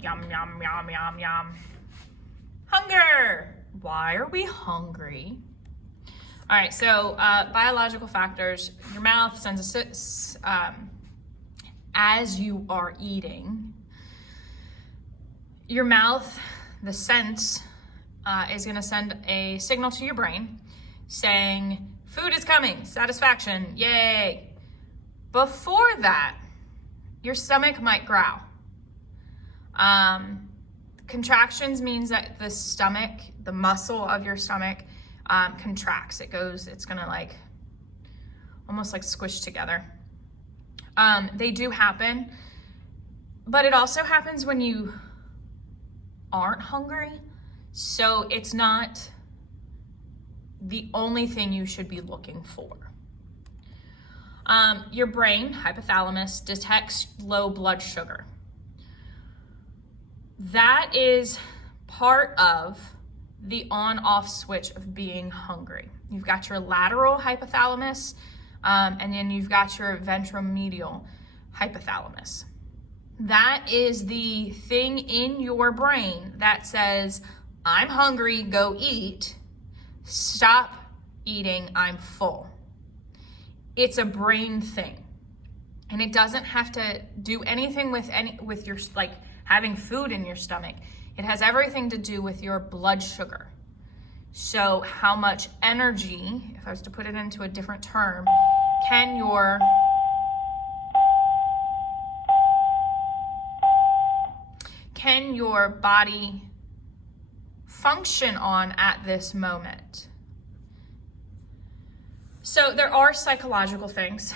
Yum, yum, yum, yum, yum. Hunger. Why are we hungry? All right, so biological factors. Your mouth sends as you are eating. Your mouth, the sense, is going to send a signal to your brain saying, food is coming, satisfaction, yay. Before that, your stomach might growl. Contractions means that the stomach, the muscle of your stomach, contracts. It's gonna like, almost like squish together. They do happen, but it also happens when you aren't hungry. So it's not the only thing you should be looking for. Your brain, hypothalamus, detects low blood sugar. That is part of the on-off switch of being hungry. You've got your lateral hypothalamus, and then you've got your ventromedial hypothalamus. That is the thing in your brain that says, I'm hungry, go eat. Stop eating, I'm full. It's a brain thing. And it doesn't have to do anything with your, like, having food in your stomach. It has everything to do with your blood sugar. So how much energy, if I was to put it into a different term, can your body function on at this moment? So there are psychological things.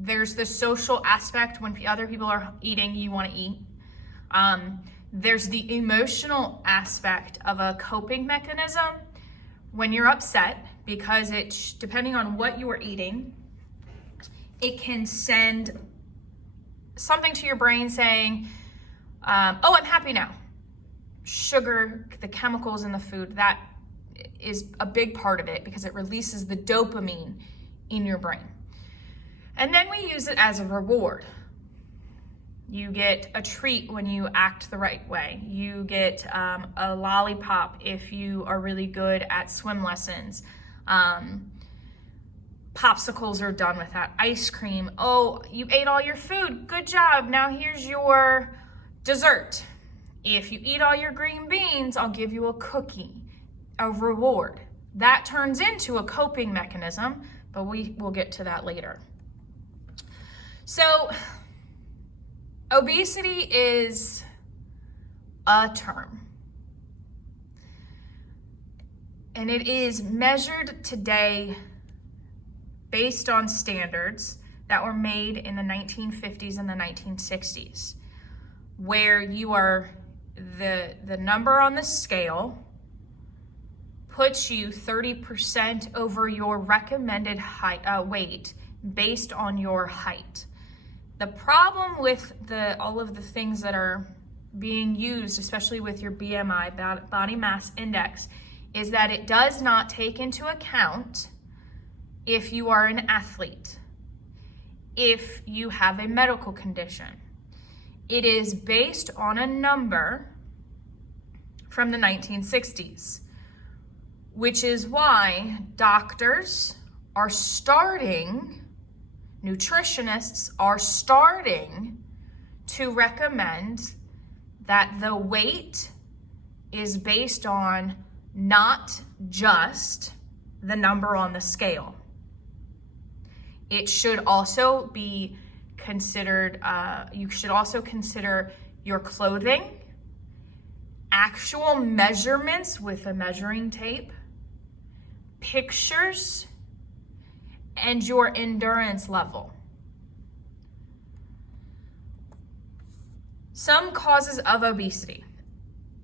There's the social aspect. When other people are eating, you want to eat. There's the emotional aspect of a coping mechanism when you're upset, because it's depending on what you are eating, it can send something to your brain saying, oh, I'm happy now. Sugar, the chemicals in the food, that is a big part of it because it releases the dopamine in your brain. And then we use it as a reward. You get a treat when you act the right way. You get a lollipop if you are really good at swim lessons. Popsicles are done with that. Ice cream. Oh, you ate all your food. Good job. Now here's your dessert. If you eat all your green beans, I'll give you a cookie, a reward. That turns into a coping mechanism, but we'll get to that later. So, obesity is a term. And it is measured today based on standards that were made in the 1950s and the 1960s, where you are the number on the scale puts you 30% over your recommended height, weight based on your height. The problem with all of the things that are being used, especially with your BMI, body mass index, is that it does not take into account if you are an athlete, if you have a medical condition. It is based on a number from the 1960s, which is why doctors are starting, nutritionists are starting to recommend that the weight is based on not just the number on the scale. It should also be considered, you should also consider your clothing, actual measurements with a measuring tape, pictures, and your endurance level. Some causes of obesity,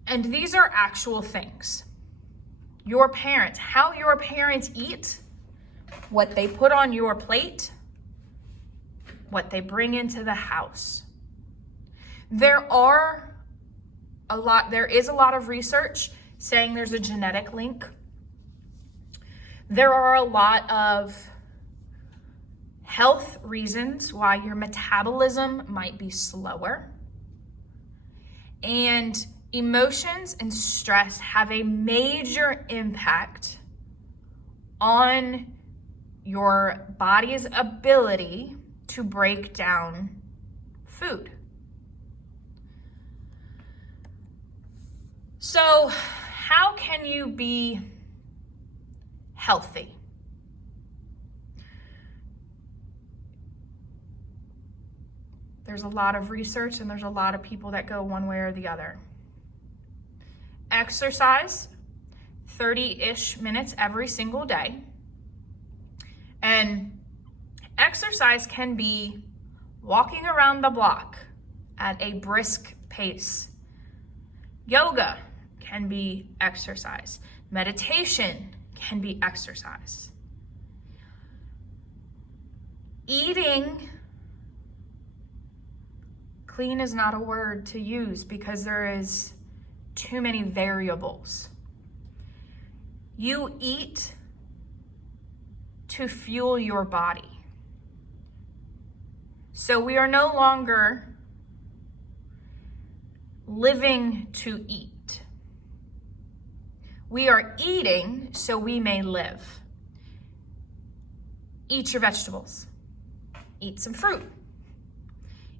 and these are actual things. Your parents, how your parents eat, what they put on your plate, what they bring into the house. There is a lot of research saying there's a genetic link. There are a lot of health reasons why your metabolism might be slower. And emotions and stress have a major impact on your body's ability to break down food. So, how can you be healthy? There's a lot of research and there's a lot of people that go one way or the other. Exercise 30-ish minutes every single day. And exercise can be walking around the block at a brisk pace. Yoga can be exercise. Meditation can be exercise. Eating clean is not a word to use because there is too many variables. You eat to fuel your body. So we are no longer living to eat. We are eating so we may live. Eat your vegetables. Eat some fruit.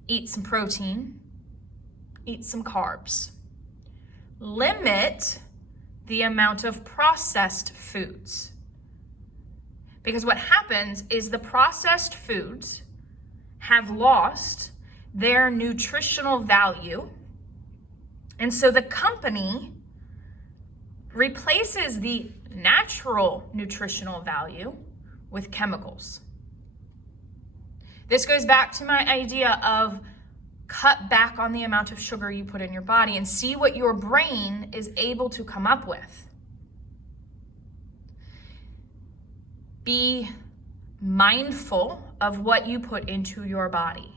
Eat some protein. Eat some carbs. Limit the amount of processed foods. Because what happens is the processed foods have lost their nutritional value. And so the company replaces the natural nutritional value with chemicals. This goes back to my idea of cut back on the amount of sugar you put in your body and see what your brain is able to come up with. Be mindful of what you put into your body.